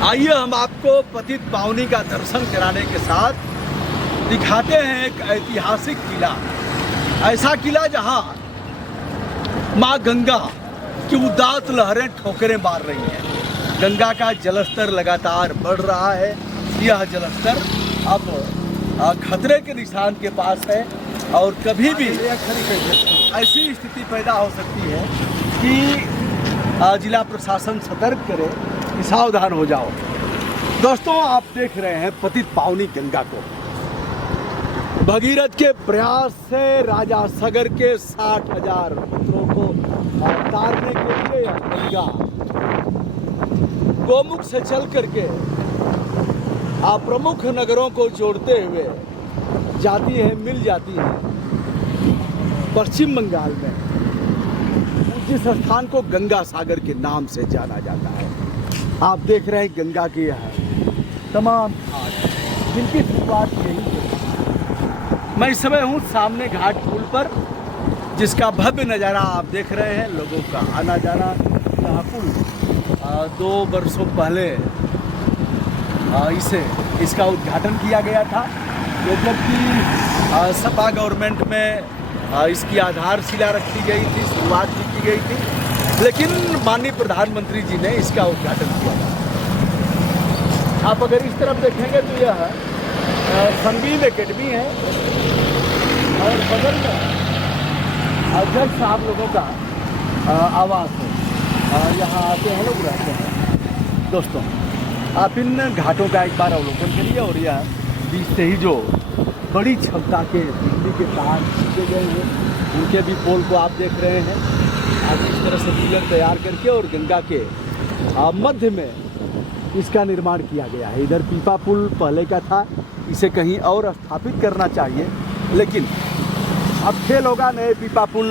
आइए हम आपको पतित पावनी का दर्शन कराने के साथ दिखाते हैं एक ऐतिहासिक किला। ऐसा किला जहां मां गंगा की उदात लहरें ठोकरें मार रही हैं। गंगा का जलस्तर लगातार बढ़ रहा है। यह जलस्तर अब खतरे के निशान के पास है और कभी भी ऐसी स्थिति पैदा हो सकती है कि जिला प्रशासन सतर्क करे कि सावधान हो जाओ। दोस्तों, आप देख रहे हैं पतित पावनी गंगा को। भगीरथ के प्रयास से राजा सगर के 60,000 पुत्रों को तारने के लिए यह गंगा गोमुख से चल करके प्रमुख नगरों को जोड़ते हुए जाती है, मिल जाती है पश्चिम बंगाल में, जिस स्थान को गंगा सागर के नाम से जाना जाता है। आप देख रहे हैं गंगा के यहाँ तमाम घाट जिनकी शुरुआत यही है। मैं इस समय हूँ सामने घाट पुल पर, जिसका भव्य नज़ारा आप देख रहे हैं। लोगों का आना जाना। यह पुल 2 वर्षों पहले इसका उद्घाटन किया गया था, जबकि सपा गवर्नमेंट में इसकी आधारशिला रखी गई थी, शुरुआत की गई थी, लेकिन माननीय प्रधानमंत्री जी ने इसका उद्घाटन किया था। आप अगर इस तरफ देखेंगे तो यह संगीत एकेडमी है और बगल में जज साहब लोगों का आवास है। यहाँ आते हैं लोग, रहते हैं। दोस्तों, आप इन घाटों का एक बार अवलोकन करिए। और यह बीच से ही जो बड़ी क्षमता के बिजली के तार खींचे गए हैं, उनके भी पोल को आप देख रहे हैं। आज इस तरह से पिलर तैयार करके और गंगा के मध्य में इसका निर्माण किया गया है। इधर पीपा पुल पहले का था, इसे कहीं और स्थापित करना चाहिए, लेकिन अब खेल होगा, नए पीपा पुल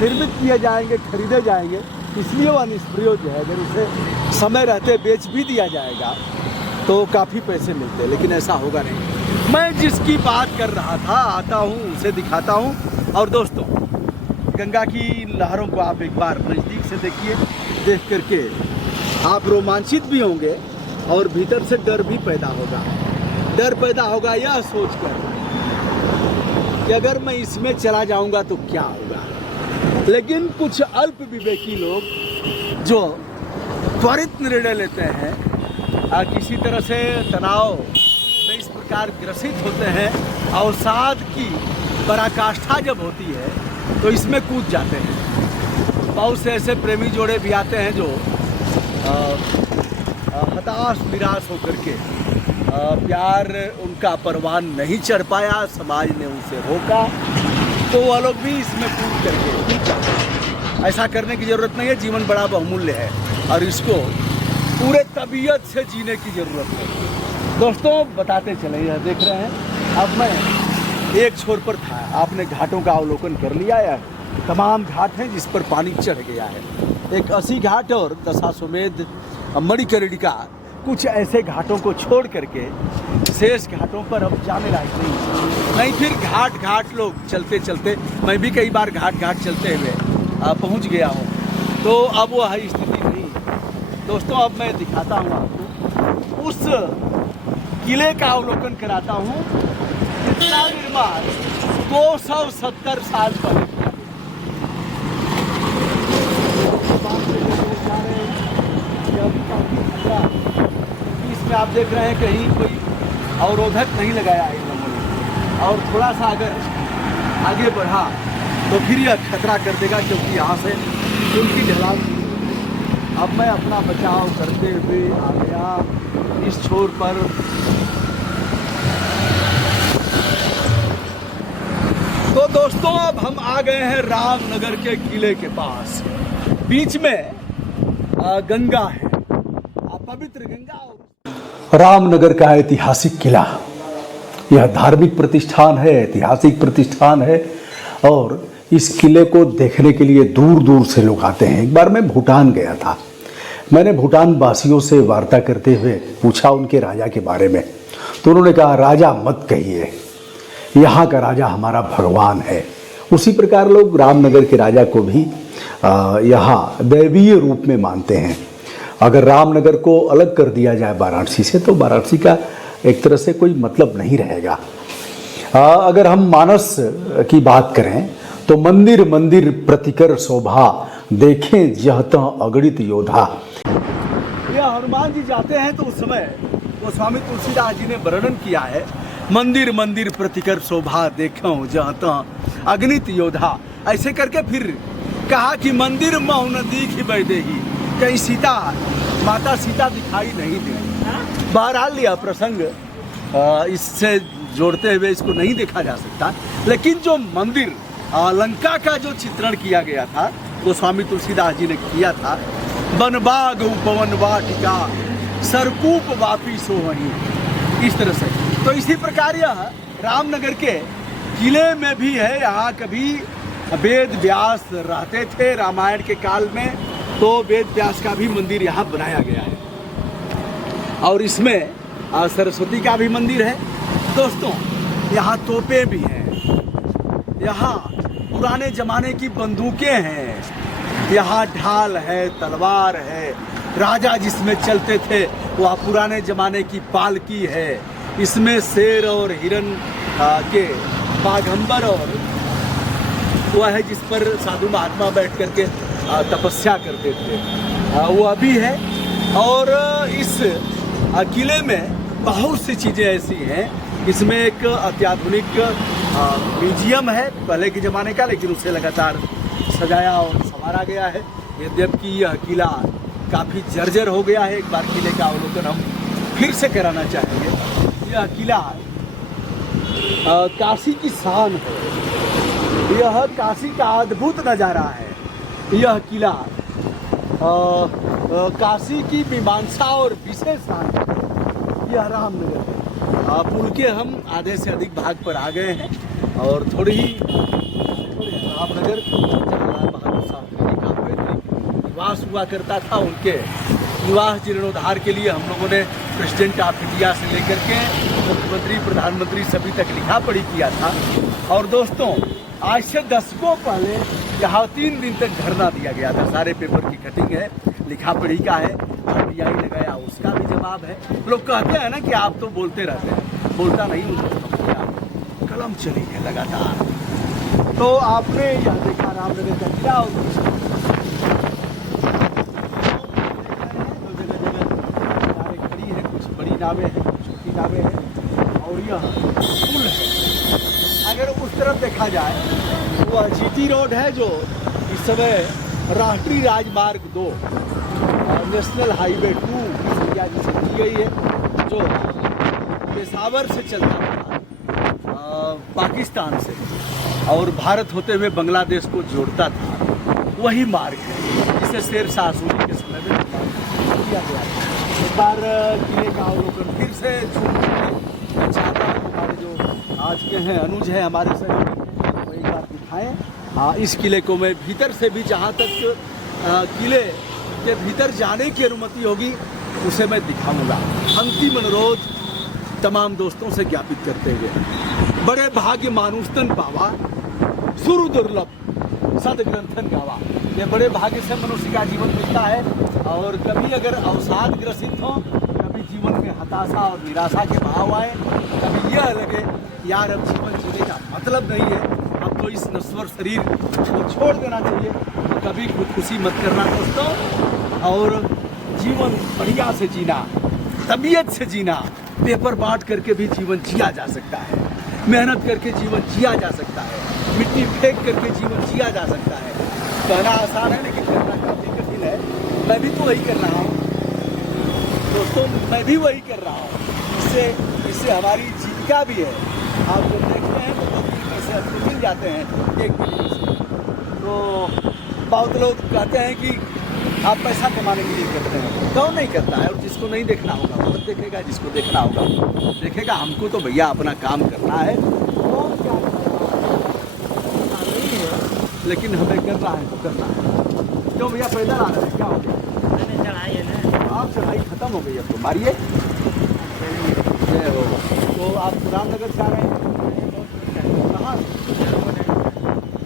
निर्मित किए जाएंगे, खरीदे जाएंगे। इसलिए वह निष्प्रयोज्य है। अगर उसे समय रहते बेच भी दिया जाएगा तो काफ़ी पैसे मिलते, लेकिन ऐसा होगा नहीं। मैं जिसकी बात कर रहा था, आता हूँ, उसे दिखाता हूँ। और दोस्तों, गंगा की लहरों को आप एक बार नज़दीक से देखिए। देख करके आप रोमांचित भी होंगे और भीतर से डर भी पैदा होगा। डर पैदा होगा यह सोचकर कि अगर मैं इसमें चला जाऊंगा तो क्या होगा। लेकिन कुछ अल्प विवेकी लोग जो त्वरित निर्णय लेते हैं, किसी तरह से तनाव में इस प्रकार ग्रसित होते हैं और साध की पराकाष्ठा जब होती है तो इसमें कूद जाते हैं। बहुत से ऐसे प्रेमी जोड़े भी आते हैं जो हताश निराश होकर के प्यार उनका परवान नहीं चढ़ पाया, समाज ने उसे रोका, तो वह लोग भी इसमें कूद करके जाते हैं। ऐसा करने की ज़रूरत नहीं है। जीवन बड़ा बहुमूल्य है और इसको पूरे तबीयत से जीने की ज़रूरत है। दोस्तों, बताते चले, यह देख रहे हैं। अब मैं एक छोर पर था, आपने घाटों का अवलोकन कर लिया है। तमाम घाट हैं जिस पर पानी चढ़ गया है। एक 80 घाट और दशाश्वमेध, मणिकर्णिका, कुछ ऐसे घाटों को छोड़ करके शेष घाटों पर अब जाने लायक नहीं। फिर घाट घाट लोग चलते चलते, मैं भी कई बार घाट घाट चलते हुए पहुंच गया हूं, तो अब वह स्थिति नहीं। दोस्तों, अब मैं दिखाता हूं आपको, उस किले का अवलोकन कराता हूं जिसका निर्माण 270 साल पहले किया गया। इसमें आप देख रहे हैं कहीं कोई अवरोधक नहीं लगाया है इन लोगों ने। और थोड़ा सा अगर आगे बढ़ा तो फिर यह खतरा कर देगा, क्योंकि यहाँ से उनकी ढलान। अब मैं अपना बचाव करते हुए आ गया इस छोर पर। तो दोस्तों, अब हम आ गए हैं रामनगर के किले के पास। बीच में गंगा है, पवित्र गंगा। रामनगर का ऐतिहासिक किला, यह धार्मिक प्रतिष्ठान है, ऐतिहासिक प्रतिष्ठान है और इस किले को देखने के लिए दूर दूर से लोग आते हैं। एक बार मैं भूटान गया था। मैंने भूटान वासियों से वार्ता करते हुए पूछा उनके राजा के बारे में, तो उन्होंने कहा, राजा मत कहिए, यहाँ का राजा हमारा भगवान है। उसी प्रकार लोग रामनगर के राजा को भी यहाँ दैवीय रूप में मानते हैं। अगर रामनगर को अलग कर दिया जाए वाराणसी से तो वाराणसी का एक तरह से कोई मतलब नहीं रहेगा। अगर हम मानस की बात करें तो मंदिर मंदिर प्रतिकर शोभा, देखें यह अगणित योद्धा। यह हनुमान जी जाते हैं तो उस समय वो स्वामी तुलसीदास जी ने वर्णन किया है, मंदिर मंदिर प्रतिकर शोभा, देखो जहाँ अगणित योद्धा। ऐसे करके फिर कहा कि मंदिर महु न दीखि बैदेही, कहीं सीता माता सीता दिखाई नहीं दी। बहरहाल यह प्रसंग इससे जोड़ते हुए इसको नहीं देखा जा सकता, लेकिन जो मंदिर लंका का जो चित्रण किया गया था वो स्वामी तुलसीदास जी ने किया था। बनबाग उपवन वाटिका, सरकूप वापी सोहनी, इस तरह से। तो इसी प्रकार यह रामनगर के किले में भी है। यहाँ कभी वेद व्यास रहते थे रामायण के काल में, तो वेद व्यास का भी मंदिर यहाँ बनाया गया है। और इसमें सरस्वती का भी मंदिर है। दोस्तों, यहाँ तोपें भी हैं, यहाँ पुराने जमाने की बंदूकें हैं, यहाँ ढाल है, तलवार है, राजा जिसमें चलते थे वह पुराने जमाने की पालकी है। इसमें शेर और हिरन के बाघंबर और वह है जिस पर साधु महात्मा बैठ करके तपस्या करते थे, वो अभी है। और इस किले में बहुत सी चीज़ें ऐसी हैं। इसमें एक अत्याधुनिक म्यूजियम है पहले के ज़माने का, लेकिन उसे लगातार सजाया और संवारा गया है। यद्यपि यह किला काफ़ी जर्जर हो गया है। एक बार किले का अवलोकन हम फिर से कराना चाहेंगे। यह किला काशी की शान है, यह काशी का अद्भुत नज़ारा है। यह किला काशी की मीमांसा और विशेष शान है। यह रामनगर है। पुल के हम आधे से अधिक भाग पर आ गए हैं और थोड़ी ही रामनगर जवाहरलाल बहादुर शास्त्री का पैतृक निवास हुआ करता था। उनके निवास जीर्णोद्धार के लिए हम लोगों ने प्रेसिडेंट ऑफ इंडिया से लेकर के मुख्यमंत्री प्रधानमंत्री सभी तक लिखा पढ़ी किया था। और दोस्तों, आज से दशकों पहले यहाँ 3 दिन तक धरना दिया गया था। सारे पेपर की कटिंग है, लिखा पढ़ी का है, RTI लगाया उसका भी जवाब है। लोग कहते हैं ना कि आप तो बोलते रहते हैं, बोलता नहीं हूँ, कलम चली है लगातार। तो आपने यह देखा रामनगर का किला और खड़ी है, कुछ बड़ी नावें हैं, कुछ छोटी नावें हैं और यह पुल है। अगर उस तरफ देखा जाए तो वह GT रोड है जो इस समय राष्ट्रीय राजमार्ग 2 नेशनल हाईवे 2 की संज्ञा जिसे दी गई है, जो पेशावर से चलता था पाकिस्तान से और भारत होते हुए बांग्लादेश को जोड़ता था, वही मार्ग है जिसे शेर शाह सूरी के समय में किया गया था। एक बार किले का अवलोकन फिर से चाहता हूँ, हमारे जो आज के हैं अनुज है हमारे सहयोगी, वो एक बार दिखाएँ। हाँ, इस किले को मैं भीतर से भी, जहाँ तक किले के भीतर जाने की अनुमति होगी उसे मैं दिखाऊंगा। अंतिम अनुरोध तमाम दोस्तों से ज्ञापित करते हुए, बड़े भाग्य मानुस्तन पावा, सुरु दुर्लभ सदग्रंथन गावा। ये बड़े भाग्य से मनुष्य का जीवन मिलता है। और कभी अगर अवसाद ग्रसित हो, कभी जीवन में हताशा और निराशा के भाव आए, कभी यह लगे यार अब जीवन जीने का मतलब नहीं है, अब तो इस नश्वर शरीर को छोड़ देना चाहिए, तो कभी खुदकुशी मत करना दोस्तों। और जीवन बढ़िया से जीना, तबीयत से जीना, पेपर बांट करके भी जीवन जिया जा सकता है, मेहनत करके जीवन जिया जा सकता है, मिट्टी फेंक करके जीवन जिया जा सकता है। कहना आसान है लेकिन करना काफ़ी कठिन है। मैं भी तो वही कर रहा हूँ दोस्तों, मैं भी वही कर रहा हूँ। इससे हमारी जीविका भी है। आप जब देखते हैं तो 2-3 पैसे आपको मिल जाते हैं एक वीडियो से। तो बहुत लोग कहते हैं कि आप पैसा कमाने के लिए करते हैं, कौन नहीं करता है। और जिसको नहीं देखना होगा वो मत देखेगा, जिसको देखना होगा वो देखेगा। हमको तो भैया अपना काम करना है, कौन क्या नहीं है, लेकिन हमें करना है तो करना है। क्यों भैया पैदल आ रहे हैं, क्या हो गया? चढ़ाई है ना, आप चढ़ाई खत्म हो गई, अब तो मारिए। तो आप रामनगर से आ रहे हैं, कहाँ?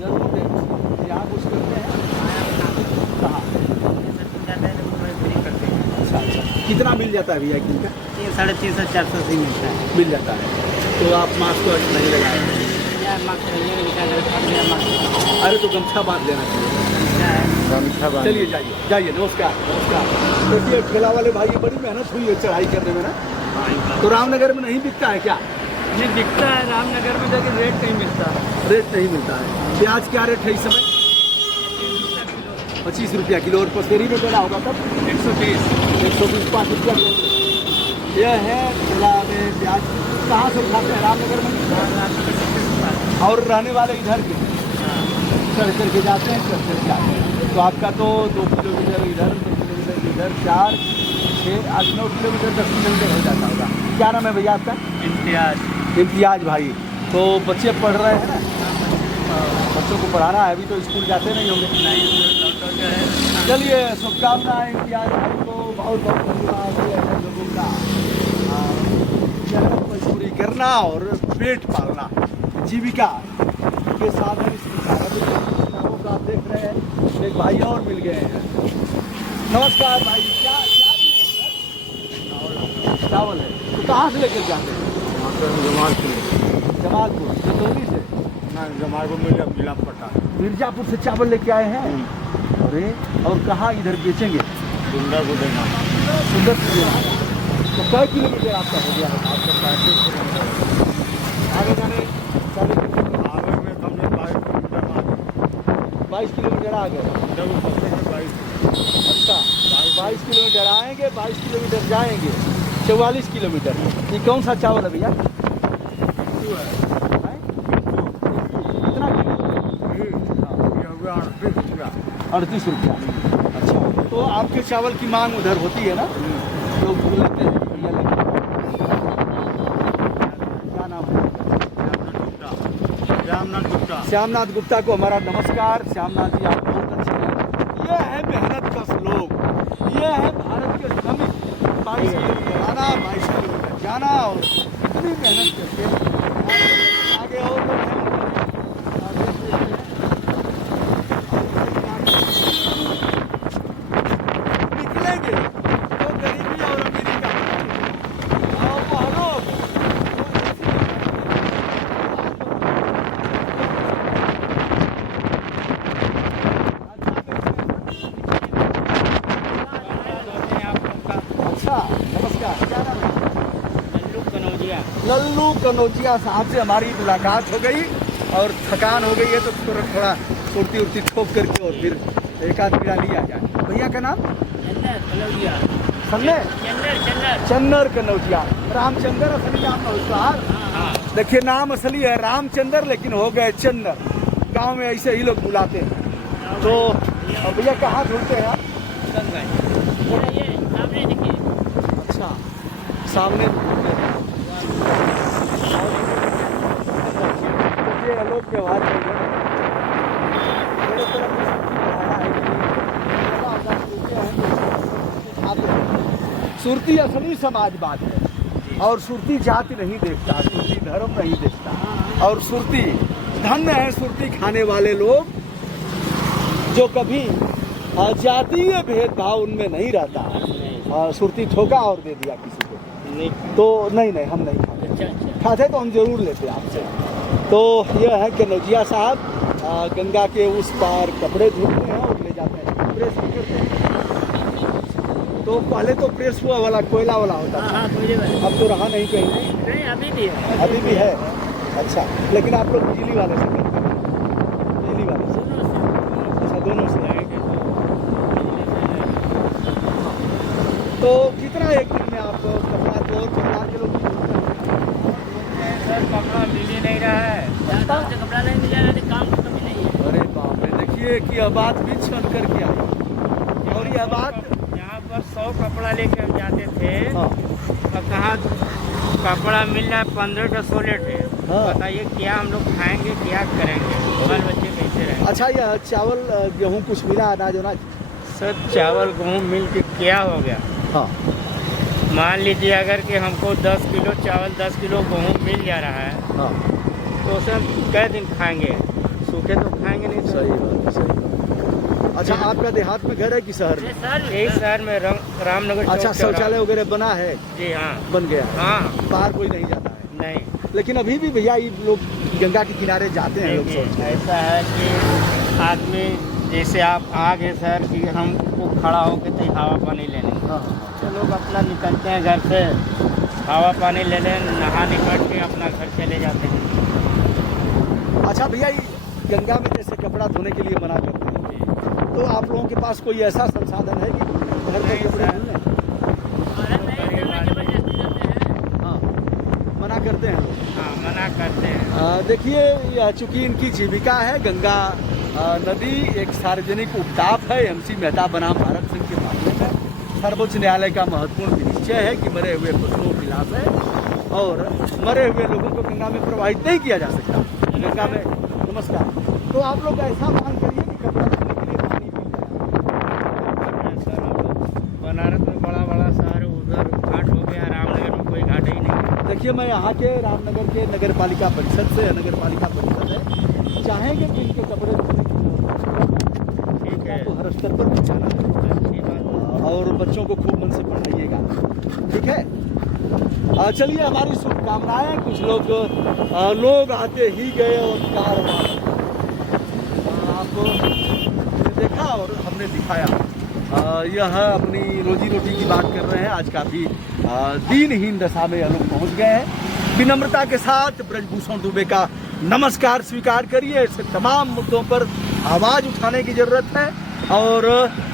जरूर यहाँ कुछ करते हैं, कहाँ? कितना मिल जाता है भैया किलो का? 300-350 400 से मिलता है। मिल जाता है। तो आप मास्क तो नहीं लगाए? यार मास्क नहीं, अरे तो गमछा बांध लेना चाहिए। चलिए जाइए जाइए, नमस्कार नमस्कार। देखिए ठेला वाले भाई बड़ी मेहनत हुई है चढ़ाई करने में ना। तो रामनगर में नहीं बिकता है क्या? नहीं बिकता है रामनगर में, लेकिन रेट नहीं मिलता। रेट नहीं मिलता है। प्याज क्या रेट है इस समय? 25 रुपया किलो। और पसेरी में देना होगा तब 120 5 रुपया किलो। यह है ठेला में प्याज। कहाँ से उठाते हैं? रामनगर में। और रहने वाले इधर के चढ़ करके जाते हैं, चढ़ करके आते हैं। तो आपका तो 2 किलोमीटर इधर, 2 किलोमीटर इधर, 4 6 8 9 किलोमीटर 10 किलोमीटर हो जाता होगा। क्या नाम है भैया आपका? इम्तियाज। इम्तियाज भाई। तो बच्चे पढ़ रहे हैं ना? बच्चों को पढ़ाना है, अभी तो स्कूल जाते नहीं होंगे। चलिए शुभकामनाएं इम्तियाज भाई को, बहुत बहुत धन्यवाद लोगों का। मेहनत मजदूरी करना और पेट पालना जीविका के साधन इसका आप देख रहे हैं। एक भाई और मिल गए हैं। नमस्कार भाई। क्या क्या है? चावल है। तो कहाँ से लेकर जाते हैं? जमालपुर जतौली से? जमालपुर मिर्जापुर मिर्जापुर से चावल लेके आए हैं। अरे और कहाँ इधर बेचेंगे? सुंदर को देना। सुंदर को देना। तो कई किलोमीटर आपका हो गया है? आपका 35 किलोमीटर आगे जाने आगे में हमने 22 किलोमीटर आ गए। अच्छा 22 किलोमीटर आएंगे, 22 किलोमीटर जाएंगे, 44 किलोमीटर। ये कौन सा चावल है भैया? कितना किलो? 38 रुपया। अच्छा तो आपके चावल की मांग उधर होती है ना, लोग तो लेते हैं भैया लेते हैं। क्या नाम है? श्यामनाथ गुप्ता। श्यामनाथ गुप्ता को हमारा नमस्कार। श्यामनाथ जी आप बहुत अच्छे हैं। ये है मेहनत कश लोग, ये है भारत के श्रमिक। 22 किलोमीटर आना, 22 किलोमीटर जाना, और इतनी मेहनत करके आगे और लोग हैं। निकलेंगे तो गरीबी और अमीरी का और पहाड़ों लल्लू कनौजिया साहब से हमारी मुलाकात हो गई और थकान हो गई है, तो थोड़ा सुरती उर्ती ठोक करके और फिर एक आध पीड़ा लिया जाए। भैया का नाम? चन्नर कनौजिया। रामचंद्र असली नाम नमस्कार। देखिए नाम असली है रामचंद्र, लेकिन हो गए चन्नर। गांव में ऐसे ही लोग बुलाते हैं। तो भैया कहाँ ढूंढते हैं आप? अच्छा सामने ढूंढते हैं। लोग व्यवहार सुरती असली समाजवाद है, और सुरती जाति नहीं देखता, सुरती धर्म नहीं देखता, और सुरती धन्य है सुरती खाने वाले लोग जो कभी जातीय भेदभाव उनमें नहीं रहता। सुरती ठोका और दे दिया किसी को तो नहीं हम नहीं खाते। खाते तो हम जरूर लेते आपसे। तो यह है कनौजिया साहब गंगा के उस पार कपड़े धोते हैं और ले जाते हैं, प्रेस भी करते हैं। तो पहले तो प्रेस हुआ वाला कोयला वाला होता था, अब तो रहा नहीं कहीं। नहीं अभी भी है। अभी भी है। अच्छा लेकिन आप लोग बिजली वाले से करते हैं? बिजली वाले से? अच्छा दोनों से। तो कितना एक दिन में आप कपड़ा तो परिवार के लोग सर कपड़ा मिल ही नहीं रहा है, से कपड़ा नहीं मिल रहा है, काम की कमी नहीं है। अरे बाप रे, देखिए कि यह बात भी छन करके आई। और यह बात यहाँ पर 100 कपड़ा लेके हम जाते थे। हाँ। और कहाँ कपड़ा मिल रहा है 15 का 16 थे। हाँ। बताइए क्या हम लोग खाएंगे, क्या करेंगे, बाल बच्चे कैसे रहेंगे। अच्छा यह चावल गेहूँ कुछ मिला, अनाज वनाज? सर चावल गेहूँ मिल के क्या हो गया? हाँ मान लीजिए अगर कि हमको 10 किलो चावल 10 किलो गेहूँ मिल जा रहा है, हाँ तो उसे हम कै दिन खाएंगे? सूखे तो खाएंगे नहीं। सही बात, सही बात। अच्छा, आपका देहात में घर है कि शहर में? यही शहर में रामनगर चौक अच्छा, चौराहा। शौचालय वगैरह बना है? जी हाँ। बन गया है। हाँ। बाहर कोई नहीं जाता है? नहीं, लेकिन अभी भी भैया ये लोग गंगा के किनारे जाते हैं लोग शौच के। ऐसा है कि आदमी जैसे आप आ गए सर कि हमको खड़ा होकर तो हवा पानी लेने, हाँ, तो लोग अपना निकलते हैं घर से, हवा पानी ले लें, नहा निकल के अपना घर चले जाते हैं। अच्छा भैया, ये गंगा में जैसे कपड़ा धोने के लिए मना करते हैं, तो आप लोगों के पास कोई ऐसा संसाधन है कि घर में कपड़े धुल लें? हाँ, मना करते हैं लोग। हाँ, मना करते हैं। देखिए, चूंकि इनकी जीविका है, गंगा नदी एक सार्वजनिक उपताप है। MC मेहता बनाम भारत संघ के मामले में सर्वोच्च न्यायालय का महत्वपूर्ण निश्चय है कि मरे हुए पशुओं की लाश है और मरे हुए लोगों को गंगा में प्रवाहित नहीं किया जा सकता। गंगा में, नमस्कार, तो आप लोग ऐसा मांग करिए कि कपड़ा धोने के लिए पानी मिल जाए। बनारस में बड़ा बड़ा शहर, उधर घाट हो गया, रामनगर में कोई घाट ही नहीं। देखिए, मैं यहाँ के रामनगर के नगर पालिका परिषद से, नगर पालिका परिषद है, चाहेंगे कि इनके कपड़े धोने की ठीक है, तो हर स्तर पर पहुँचाना है अच्छी बात। और बच्चों को खूब मन से पढ़ाइएगा, ठीक है? चलिए, हमारी शुभकामनाएं। कुछ लोग आते ही गए और कारवां आपने देखा और हमने दिखाया। यह अपनी रोजी रोटी की बात कर रहे हैं। आज काफ़ी दीनहीन दशा में यह लोग पहुँच गए हैं। विनम्रता के साथ ब्रजभूषण दुबे का नमस्कार स्वीकार करिए। ऐसे तमाम मुद्दों पर आवाज़ उठाने की ज़रूरत है और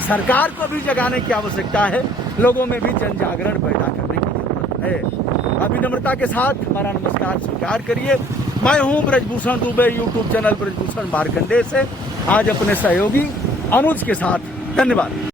सरकार को भी जगाने की आवश्यकता है। लोगों में भी जन जागरण पैदा करने की जरूरत है। विनम्रता के साथ हमारा नमस्कार स्वीकार करिए। मैं हूं ब्रजभूषण दुबे, यूट्यूब चैनल ब्रजभूषण मार्कंडेय से, आज अपने सहयोगी अनुज के साथ। धन्यवाद।